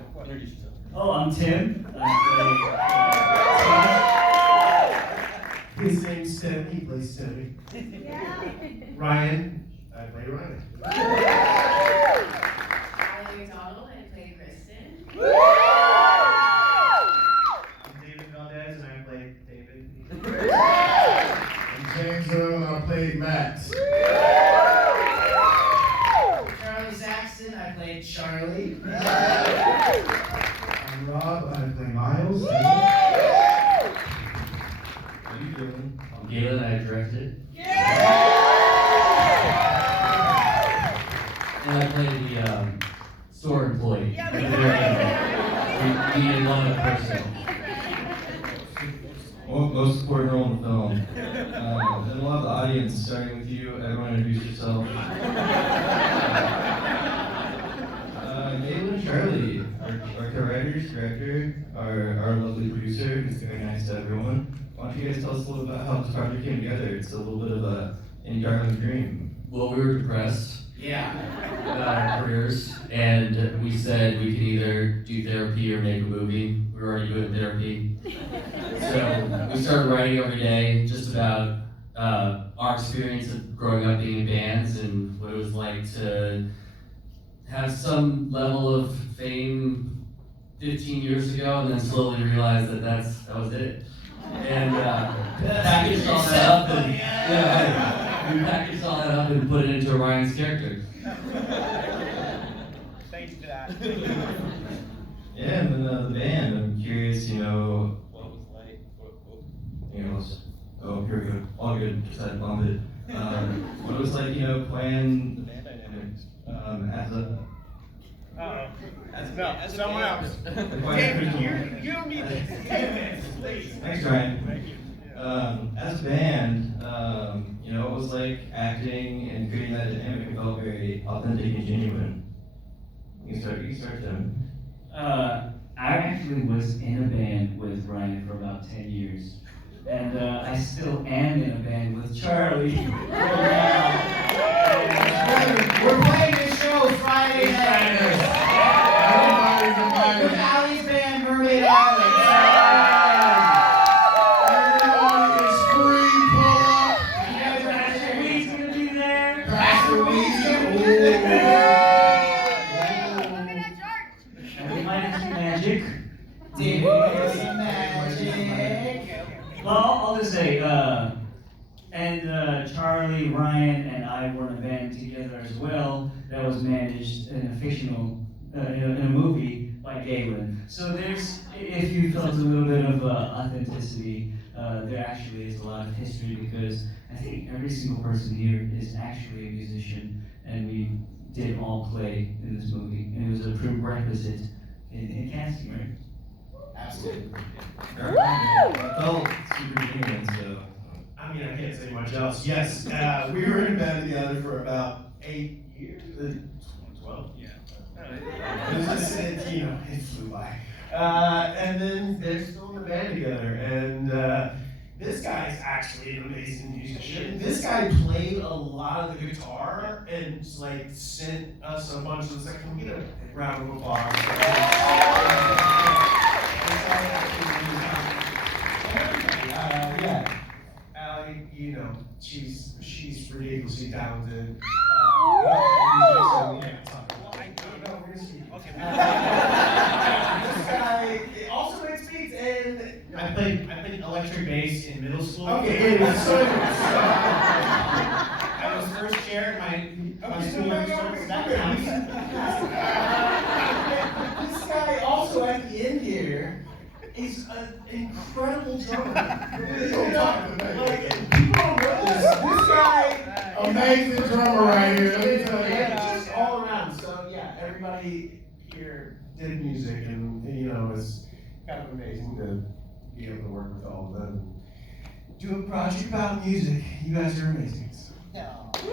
Introduce yourself. Oh, I'm Tim. His name's Tim. He plays Timmy. Ryan. I play Ryan. Riley McDonald, I play Kristen. I'm David Valdez, and I play David. I'm James Earl, and I played Max. Charlie Saxton, I played Charlie. I'm Rob, I play Miles. How you doing? I'm GAELAN, I directed. And I play the store employee. The Atlanta person. Well, most important role in the film. Then we'll have the audience, starting with you. Everyone introduce yourself. GAELAN and Charlie, our co-writers, director, our lovely producer, who's very nice to everyone. Why don't you guys tell us a little about how this project came together? It's a little bit of a in Garland dream. Well, we were depressed Yeah. about our careers, and we said we could either do therapy or make a movie. We were already doing therapy. So we started writing every day just about our experience of growing up being in bands and what it was like to have some level of fame 15 years ago and then slowly realize that that was it. And packaged all that up and we packaged all that up and put it into Ryan's character. Thank you for that. Yeah, and then the band. I'm curious, what was like. Here we go. All good. Just had to bump it. What it was like, playing the band dynamics As someone else. David, You don't need this. Please. Thanks, Ryan. Thank you. As a band, it was like acting and creating that dynamic. It felt very authentic and genuine. You can start them. I actually was in a band with Ryan for about 10 years. And I still am in a band with Charlie. We're playing this show Friday night. Everybody's invited. With Allie's band, Mermaid Island. Everybody is free, pull up. You guys are Pastor Weed's gonna be there. Pastor Weed's And we might have some magic. David some magic. Well, I'll just say, Charlie, Ryan, and I were in a band together as well that was managed in a fictional, in a movie by GAELAN. So there's, if you felt a little bit of authenticity, there actually is a lot of history because I think every single person here is actually a musician, and we did all play in this movie, and it was a prerequisite in casting, right? Absolutely. It felt super genuine, so. I mean, I can't say much else. Yes, we were in a band together for about 8 years. 12? Yeah. It was just, it flew by. And then they're still in the band together. And this guy's actually an amazing musician. This guy played a lot of the guitar and sent us a bunch of stuff. Can we get a round of applause? Yeah. Allie, she's ridiculously talented. This guy also makes beats, and I played electric bass in middle school. Okay, it is so. I was first chair at my school service. That counts. This guy also at the end here is an incredible drummer. People don't know this. This guy, Amazing drummer right here, let me tell you. just all around. So yeah, everybody here did music, and it's kind of amazing to be able to work with all of them. Do a project about music. You guys are amazing. No, it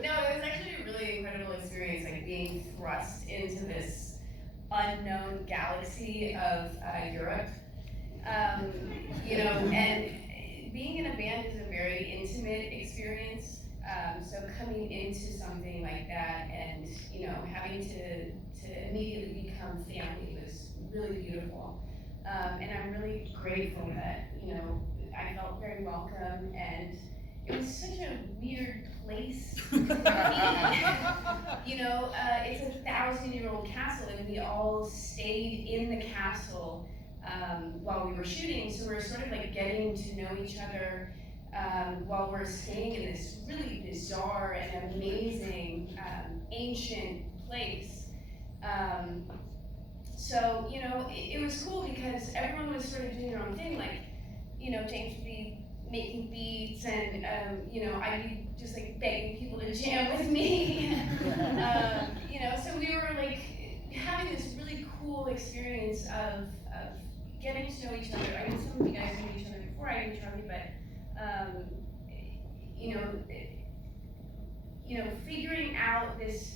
was actually a really incredible experience, being thrust into this unknown galaxy of Europe. You know, and being in a band is a very intimate experience. So coming into something like that and, you know, having to immediately become family was really beautiful. And I'm really grateful that, you know, I felt very welcome, and it was such a weird place to be. You know, it's a 1,000-year-old castle, and we all stayed in the castle while we were shooting, so we're sort of like getting to know each other while we're staying in this really bizarre and amazing ancient place. So, you know, it was cool because everyone was sort of doing their own thing, like, you know, James would be making beats, and, you know, I'd be just like begging people to jam with me. You know, so we were like having this really cool experience of getting to know each other. I mean, some of you guys knew each other before I knew Charlie, but, you know, figuring out this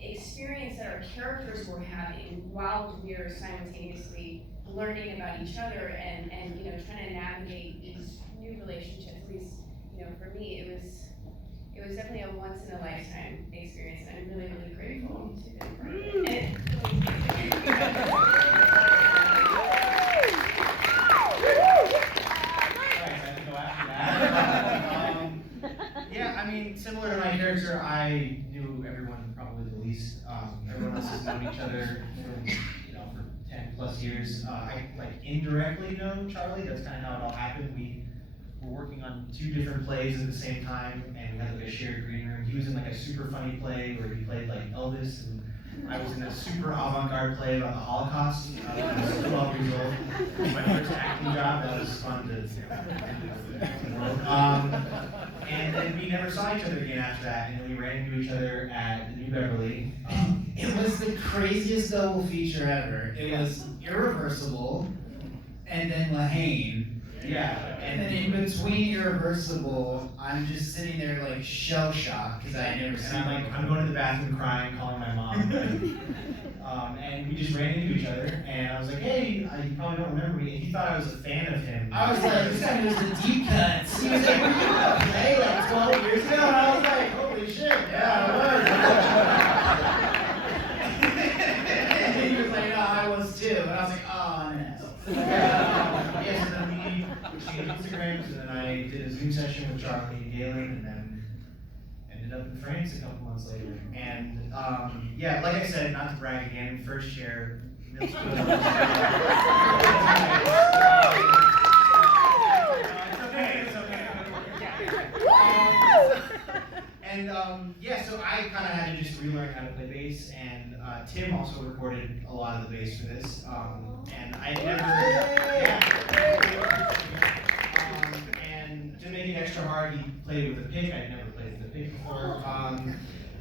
experience that our characters were having while we were simultaneously learning about each other and you know, trying to navigate these new relationships. At least, you know, for me, it was definitely a once in a lifetime experience, and I'm really, really grateful to be part of it. Yeah, I mean, similar to my character, I knew everyone probably the least. Everyone else has known each other for, you know, for 10 plus years. I like indirectly know Charlie. That's kind of how it all happened. We were working on 2 different plays at the same time, and we had like a shared green room. He was in like a super funny play where he played like Elvis, and I was in a super avant-garde play about the Holocaust. When I was 12 years old. It was my first acting job. That was fun to and then we never saw each other again after that, and then we ran into each other at the New Beverly. It was the craziest double feature ever. It was Irreversible, and then Lahane. Yeah. And then in between Irreversible, I'm just sitting there like shell-shocked because I had never seen And I'm going to the bathroom crying, calling my mom. And we just ran into each other, and I was like, hey, you probably don't remember me. And he thought I was a fan of him. I was like, this guy knows the deep cuts. He was like, were you in a play like 12 years ago? And I was like, holy shit, yeah, I was. And he was like, no, I was too. And I was like, oh, I'm an asshole. Yeah, so then we exchanged Instagrams, and then I did a Zoom session with Charlie and Galen, and then ended up in France a couple months later. And yeah, like I said, not to brag again, first chair, middle school. It's okay. And yeah, so I kind of had to just relearn how to play bass, and Tim also recorded a lot of the bass for this, and I and to make it extra hard, he played with a pick. I'd never played with a pick before.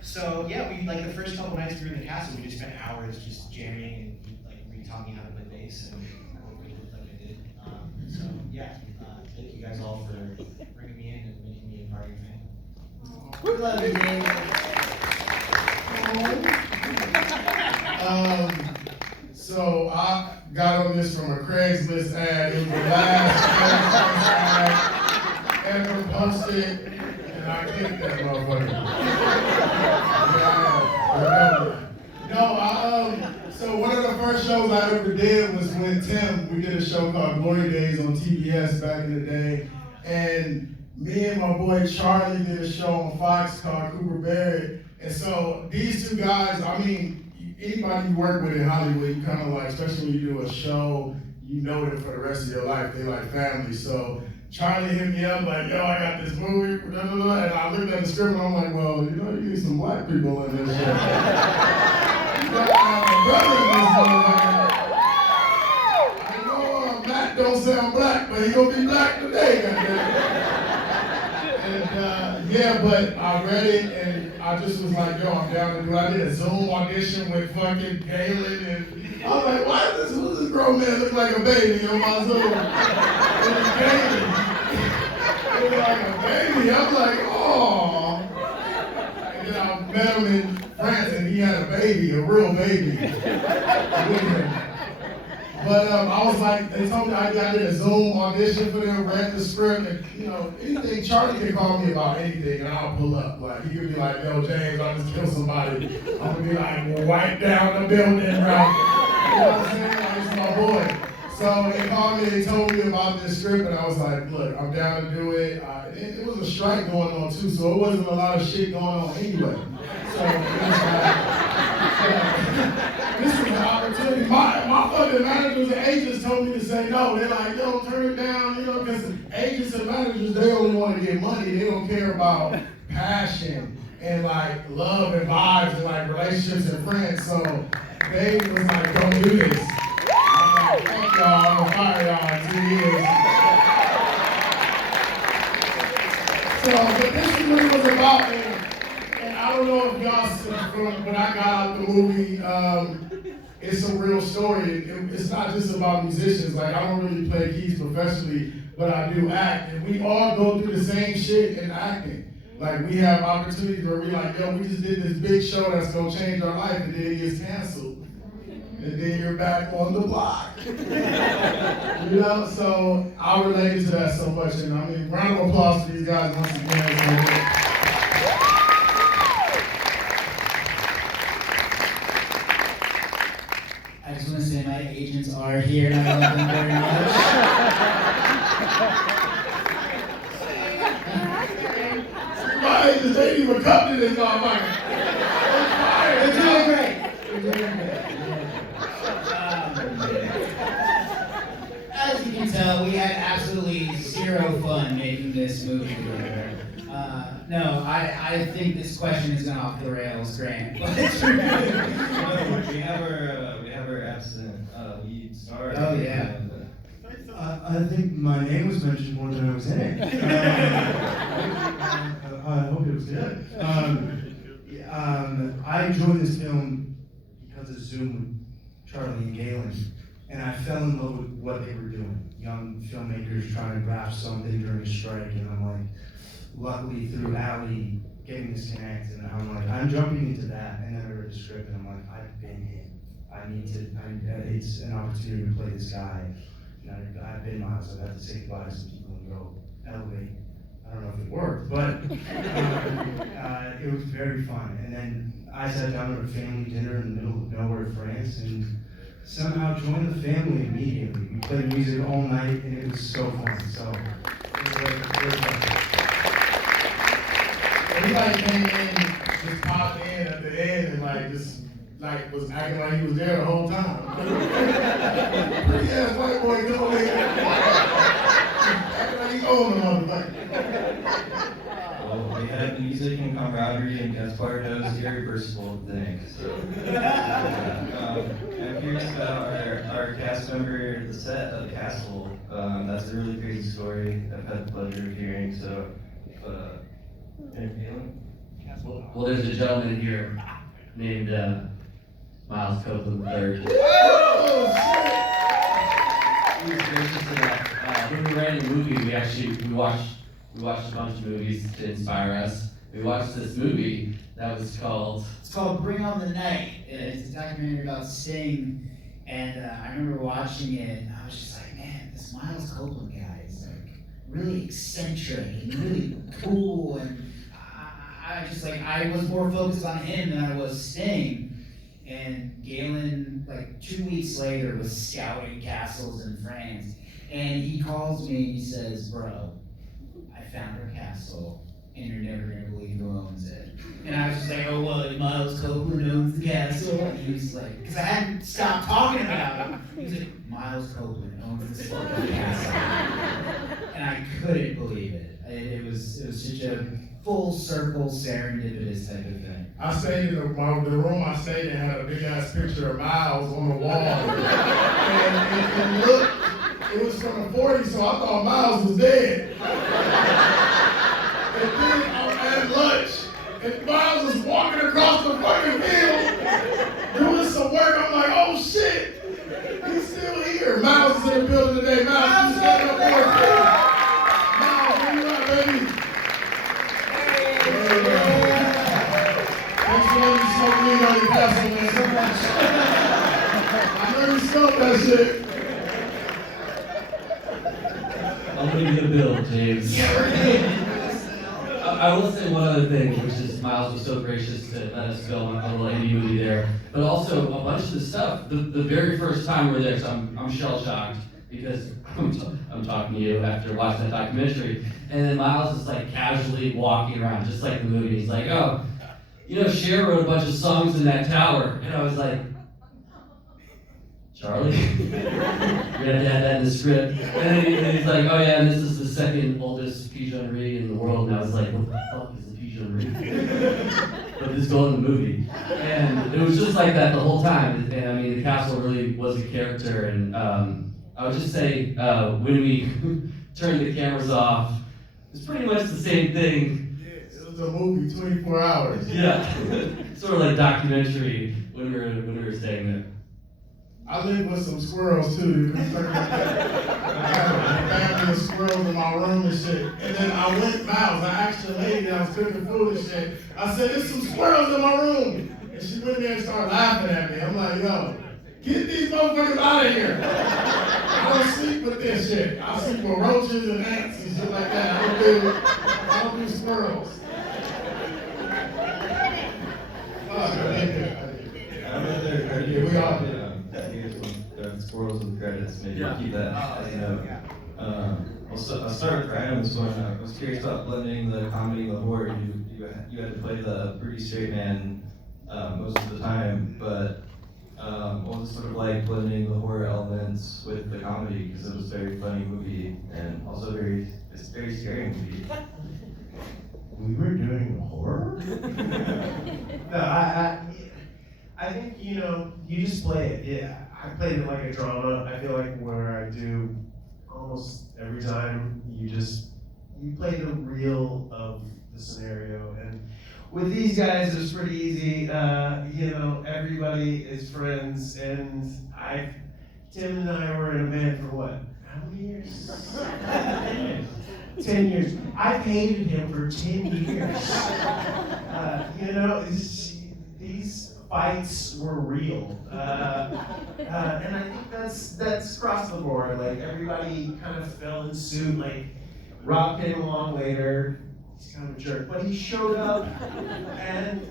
So yeah, we like the first couple nights we were in the castle, we just spent hours just jamming and like re-taught me how to play bass, and it looked like I did. So yeah, thank you guys all for bringing me in and making me a part of your family. We love you, David. So I got on this from a Craigslist ad. It was the last Craigslist ad ever posted, and I kicked that motherfucker. So one of the first shows I ever did was with Tim. We did a show called Glory Days on TBS back in the day, and me and my boy Charlie did a show on Fox called Cooper Barrett. And so these 2 guys, I mean, anybody you work with in Hollywood, you kind of like, especially when you do a show, you know them for the rest of your life. They like family. So Charlie hit me up like, yo, I got this movie, blah, blah, blah. And I looked at the script and I'm like, well, you know, you need some black people in this show. You got brothers in this motherfucker. I know Matt don't sound black, but he gonna be black today, goddamn. And yeah, but I read it and I just was like, yo, I'm down to do it. I did a Zoom audition with fucking Galen, and I was like, why does this grown man look like a baby on my Zoom? It was Galen. It was like a baby. I'm like, oh. And then I met him in France, and he had a baby, a real baby, with him. But I was like, they told me I did a Zoom audition for them, read the script, and anything, Charlie can call me about anything, and I'll pull up. Like, he could be like, yo, James, I just killed somebody. I'm gonna be like, well, wipe down the building, right? You know what I'm saying? Like, it's my boy. So they called me, they told me about this script, and I was like, look, I'm down to do it. It was a strike going on too, so it wasn't a lot of shit going on anyway. So it was this was an opportunity. My fucking managers and agents told me to say no. They're like, yo, turn it down, because agents and managers, they only want to get money. They don't care about passion and like love and vibes and like relationships and friends. So they was like, don't do this. I'm like, fuck y'all, I'm gonna fire y'all in 2 years. So, but this is what it was about, and I don't know if y'all see from when I got out the movie, it's a real story. It's not just about musicians. Like, I don't really play keys professionally, but I do act, and we all go through the same shit in acting. Like, we have opportunities where we're like, yo, we just did this big show that's gonna change our life, and then it gets canceled. And then you're back on the block. So I related to that so much. And I mean, round of applause for these guys once again. I just want to say my agents are here and I love them very much. My agents, they didn't even come to this motherfucker. They're doing great. They're doing great. As you can tell, we had absolutely zero fun making this movie together. No, I think this question is going off the rails, Grant. We have our absent lead star. Oh, yeah. I think my name was mentioned more than I was in it. I hope it was good. I enjoyed this film because of Zoom with Charlie and Galen, and I fell in love with what they were doing. Young filmmakers trying to grasp something during a strike, and I'm like, luckily through Allie getting this connect, and I'm like, I'm jumping into that, and then I read the script, and I'm like, I've been him. It's an opportunity to play this guy. And I've been Miles. I've had to say goodbye to some people and go elevate. I don't know if it worked, but it was very fun. And then I sat down at a family dinner in the middle of nowhere, France, and somehow joined the family immediately. We played music all night, and it was so fun. So it was really fun. Everybody came in, just popped in at the end, and was acting like he was there the whole time. Pretty ass white boy coming in. Acting like he owned the motherfucker. Well, we had music and camaraderie, and that's part of those irreversible things. So, I'm curious about our cast member, the set of Castle. That's a really crazy story I've had the pleasure of hearing. So, Galen? Well, there's a gentleman here named Miles Copeland III. He was gracious enough. When we ran the movie, we watched a bunch of movies to inspire us. We watched this movie that was called. It's called Bring On the Night. It's a documentary about Sting, and I remember watching it, and I was just like, man, this Miles Copeland guy is like really eccentric and really cool, and I was more focused on him than I was Sting. And Galen, like 2 weeks later, was scouting castles in France, and he calls me and he says, bro, I found her castle, and you're never gonna believe who owns it. And I was just like, oh, well, Miles Copeland owns the castle. And he was like, because I hadn't stopped talking about him. He was like, Miles Copeland owns this fucking castle. And I couldn't believe it. It was such a full circle serendipitous type of thing. I stayed in the room I stayed in had a big ass picture of Miles on the wall. and it looked, it was from the 40s, so I thought Miles was dead. And then at lunch, and Miles was walking across the fucking field, doing some work. I'm like, oh shit, he's still here. Miles is in the building today. Miles, you stand up for us. Miles, where you at, baby? Thanks for letting me that shit? I'm gonna give you a bill, James. I will say one other thing, which is Miles was so gracious to let us film a little indie movie there, but also a bunch of the stuff. The very first time we were there, so I'm shell shocked because I'm talking to you after watching that documentary, and then Miles is like casually walking around, just like the movie. He's like, "Oh, you know, Cher wrote a bunch of songs in that tower," and I was like, "Charlie, you're gonna have to add that in the script." And then he's like, "Oh yeah, and this is the second oldest pigeonnerie in the world." And I was like, "What the fuck is a pigeonnerie?" But this going in the movie, and it was just like that the whole time. And I mean, the castle really was a character. And I would just say, when we turned the cameras off, it's pretty much the same thing. Yeah, it was a movie, 24 hours. Yeah, sort of like documentary when we were staying there. I live with some squirrels too. I got a family of squirrels in my room and shit. And then I went Miles. I asked the lady that I was cooking food and shit. I said, "There's some squirrels in my room." And she went there and started laughing at me. I'm like, "Yo, get these motherfuckers out of here. I don't sleep with this shit. I sleep with roaches and ants and shit like that. I don't do squirrels." We all did. The squirrels and credits, maybe keep that as a note. I'll start with Ryan. I was curious about blending the comedy and the horror. You had to play the pretty straight man most of the time, but what was it sort of like blending the horror elements with the comedy? Because it was a very funny movie and also it's a very scary movie. We were doing horror? No, I think, you know, you just play it. Yeah, I played it like a drama. I feel like where I do almost every time, you play the real of the scenario. And with these guys, it was pretty easy. You know, everybody is friends, and Tim and I were in a band for what? How many years? 10 years. I hated him for 10 years. You know, these fights were real. And I think that's across the board. Like, everybody kind of fell in suit. Like, Rob came along later. He's kind of a jerk, but he showed up. And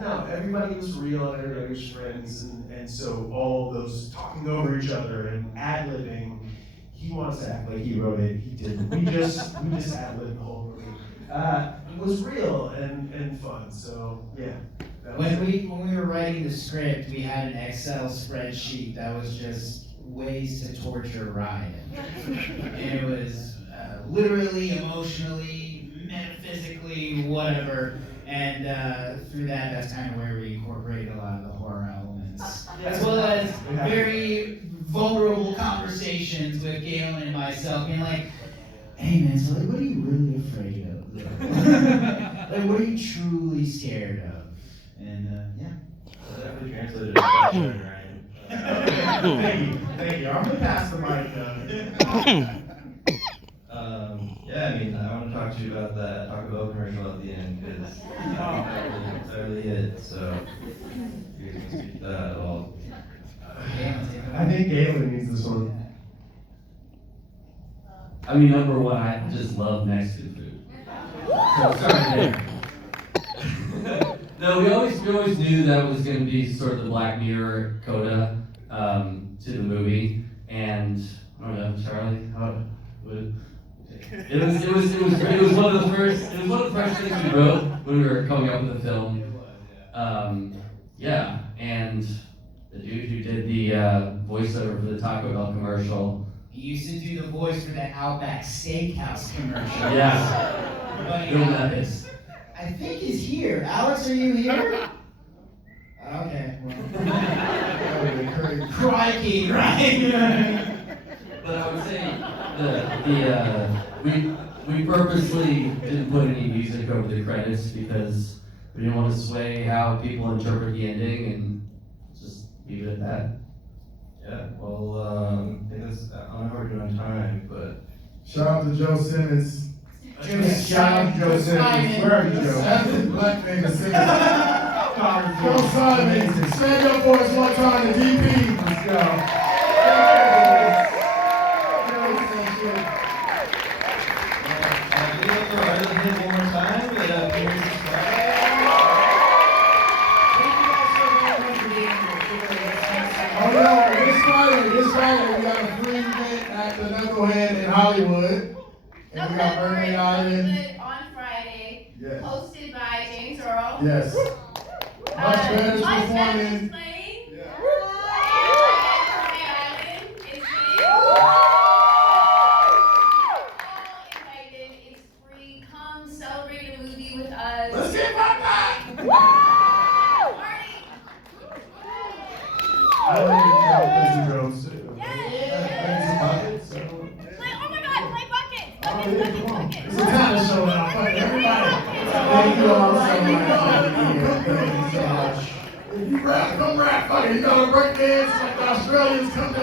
no, everybody was real and everybody was friends. And so all those talking over each other and ad-libbing. He wants to act like he wrote it. He didn't. We just ad-libbed the whole movie. It was real and fun. So yeah. When we were writing the script, we had an Excel spreadsheet that was just ways to torture Ryan. And it was literally, emotionally, metaphysically, whatever. And through that's kind of where we incorporated a lot of the horror elements. As well as very vulnerable conversations with Galen and myself, being like, "Hey man, so like, what are you really afraid of? Like, what are you truly scared of?" And yeah. So definitely translated to Ryan. Thank you. I'm gonna pass the mic. Yeah, I mean, I want to talk to you about that Taco Bell commercial at the end because that really hit. So, if you guys can speak to that at all. I think Galen needs this one. I mean, number one, I just love Mexican food. So sorry there. No, we always knew that was going to be sort of the Black Mirror coda to the movie, and I don't know, Charlie, how would it was one of the first things we wrote when we were coming up with the film. Yeah, and the dude who did the voiceover for the Taco Bell commercial. He used to do the voice for that Outback Steakhouse commercial. Yeah. But, Bill Nevis. I think he's here. Alex, are you here? Okay. Well, crikey, right? But I would say we purposely didn't put any music over the credits because we didn't want to sway how people interpret the ending and just leave it at that. Yeah, well, I think that's, I don't know how we're doing time, but Shout out to Joe Simmons. Shout out to Joe Simmons. Where are you, Joe? That's the black nigga Simmons. Joe Simon, stand up for us one time, the DP. Let's go. this Friday, we got a free event at the Knucklehead in Hollywood. And we got Mermaid Island. On Friday, Yes. hosted by James Earl. Yes. Much better Much Better performing. is playing. Yeah. Mermaid Island is playing. All invited. It's free. Come celebrate a movie with us. Let's get back. Party. I like to play some drums too. Oh my God, play buckets. Oh, yeah, come on. It's a talent show now. Fuck everybody. Thank you all so much. Thank you so much. If you rap, come rap. Fuck it. You know the break dance like the Australians come to.